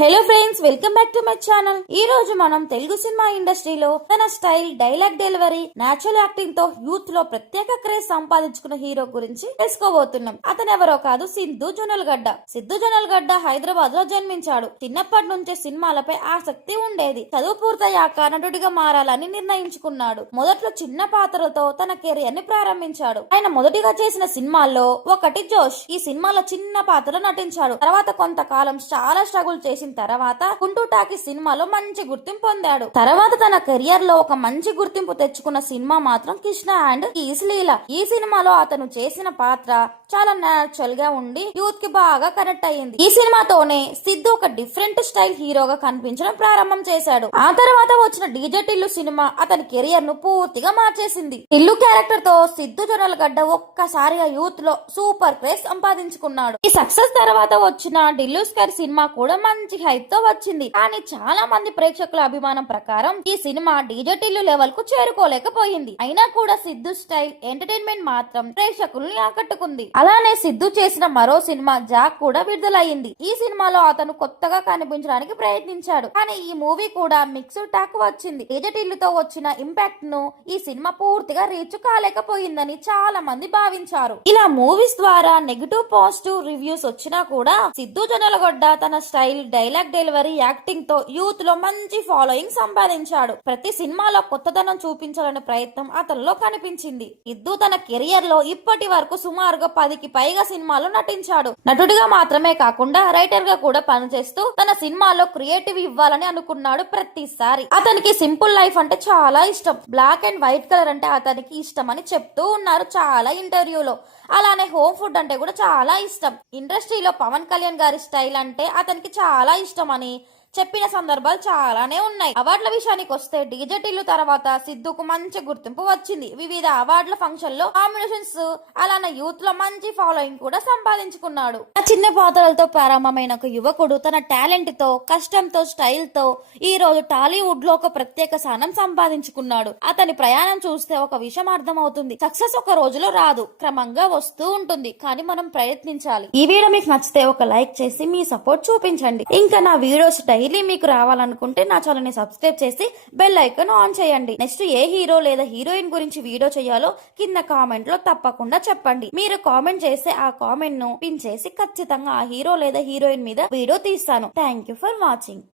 Hello friends, welcome back to my channel. ఈ రోజు మనం తెలుగు సినిమా ఇండస్ట్రీలో తన style, dialogue delivery, natural acting తో యూత్ లో ప్రత్యేక క్రేజ్ సంపాదించుకున్న హీరో గురించి తెలుసుకోబోతున్నాం. అతను ఎవరో కాదు, సిద్ధు జొన్నలగడ్డ. సిద్ధు జొన్నలగడ్డ హైదరాబాద్ లో జన్మించాడు. చిన్నప్పటి నుంచే సినిమాలపై ఆసక్తి ఉండేది. చదువు పూర్తయ్యాక నటుడిగా మారాలని నిర్ణయించుకున్నాడు. మొదట్లో చిన్న పాత్రలతో తన కెరియర్ ని ప్రారంభించాడు. ఆయన మొదటిగా చేసిన సినిమాల్లో ఒకటి జోష్. ఈ సినిమాలో చిన్న పాత్రలో నటించాడు. తర్వాత కొంతకాలం చాలా స్ట్రగుల్ చేసిన తర్వాత కుంటూటాకి సినిమాలో మంచి గుర్తింపు పొందాడు. తర్వాత తన కెరియర్ లో ఒక మంచి గుర్తింపు తెచ్చుకున్న సినిమా మాత్రం కృష్ణ అండ్ కీస్ లీల. ఈ సినిమాలో అతను చేసిన పాత్ర చాలా నేచురల్ గా ఉండి యూత్ కి బాగా కనెక్ట్ అయ్యింది. ఈ సినిమాతోనే సిద్ధు ఒక డిఫరెంట్ స్టైల్ హీరోగా కనిపించడం ప్రారంభం చేశాడు. ఆ తర్వాత వచ్చిన డీజే టిల్లు సినిమా అతని కెరియర్ ను పూర్తిగా మార్చేసింది. టిల్లు క్యారెక్టర్ తో సిద్ధు జొన్నలగడ్డ ఒక్కసారిగా యూత్ లో సూపర్ క్రేజ్ సంపాదించుకున్నాడు. ఈ సక్సెస్ తర్వాత వచ్చిన ఢిల్లూ స్కర్ సినిమా కూడా మంచి హైప్ తో వచ్చింది. కానీ చాలా మంది ప్రేక్షకుల అభిమానం ప్రకారం ఈ సినిమా డీజే టిల్లు లెవెల్ కు చేరుకోలేకపోయింది. అయినా కూడా సిద్ధు స్టైల్, ఎంటర్టైన్మెంట్ మాత్రం ప్రేక్షకుల్ని ఆకట్టుకుంది. అలానే సిద్ధు చేసిన మరో సినిమా జాక్ కూడా విడుదలయ్యింది. ఈ సినిమాలో అతను కొత్తగా కనిపించడానికి ప్రయత్నించాడు. కానీ ఈ మూవీ కూడా మిక్స్డ్ టాక్ వచ్చింది. డీజే టిల్లుతో వచ్చిన ఇంపాక్ట్ ను ఈ సినిమా పూర్తిగా రీచ్ కాలేకపోయిందని చాలా మంది భావించారు. ఇలా మూవీస్ ద్వారా నెగిటివ్, పాజిటివ్ రివ్యూస్ వచ్చినా కూడా సిద్ధు జొన్నలగడ్డ తన స్టైల్, డైలాగ్ డెలివరీ, యాక్టింగ్ తో యూత్ లో మంచి ఫాలోయింగ్ సంపాదించాడు. ప్రతి సినిమాలో కొత్తదనం చూపించాలనే ప్రయత్నం అతనిలో కనిపించింది. సిద్ధు తన కెరియర్ లో ఇప్పటి వరకు సుమారుగా 10కి పైగా సినిమాలో నటించాడు. నటుడిగా మాత్రమే కాకుండా రైటర్ గా కూడా పనిచేస్తూ తన సినిమాలో క్రియేటివ్ ఇవ్వాలని అనుకున్నాడు. ప్రతిసారి అతనికి సింపుల్ లైఫ్ అంటే చాలా ఇష్టం. బ్లాక్ అండ్ వైట్ కలర్ అంటే అతనికి ఇష్టం అని చెప్తూ ఉన్నారు చాలా ఇంటర్వ్యూలో. అలానే హోమ్ ఫుడ్ అంటే కూడా చాలా ఇష్టం. ఇండస్ట్రీలో పవన్ కళ్యాణ్ గారి స్టైల్ అంటే అతనికి చాలా ఇష్టం అని చెప్పిన సందర్భాలు చాలానే ఉన్నాయి. అవార్డుల విషయానికి వస్తే డీజే టిల్లు తర్వాత సిద్ధుకు మంచి గుర్తింపు వచ్చింది. వివిధ అవార్డుల ఫంక్షన్ లో కాంబినేషన్స్, అలానే యూత్ లో మంచి ఫాలోయింగ్ కూడా సంపాదించుకున్నాడు. చిన్న పాత్రలతో ప్రారంభమైన ఒక యువకుడు తన టాలెంట్ తో, కష్టంతో, స్టైల్ తో ఈ రోజు టాలీవుడ్ లో ఒక ప్రత్యేక స్థానం సంపాదించుకున్నాడు. అతని ప్రయాణం చూస్తే ఒక విషయం అర్థమవుతుంది. సక్సెస్ ఒక రోజులో రాదు, క్రమంగా వస్తూ ఉంటుంది. కానీ మనం ప్రయత్నించాలి. ఈ వీడియో మీకు నచ్చితే ఒక లైక్ చేసి మీ సపోర్ట్ చూపించండి. ఇంకా నా వీడియోస్ డైలీ మీకు రావాలనుకుంటే నా ఛానల్ ని సబ్స్క్రైబ్ చేసి బెల్ ఐకాన్ ఆన్ చేయండి. నెక్స్ట్ ఏ హీరో లేదా హీరోయిన్ గురించి వీడియో చేయాలో కింద కామెంట్ లో తప్పకుండా చెప్పండి. మీరు కామెంట్ చేస్తే ఆ కామెంట్ ను పిన్ చేసి ఖచ్చితంగా ఆ హీరో లేదా హీరోయిన్ మీద వీడియో తీస్తాను. Thank you for watching.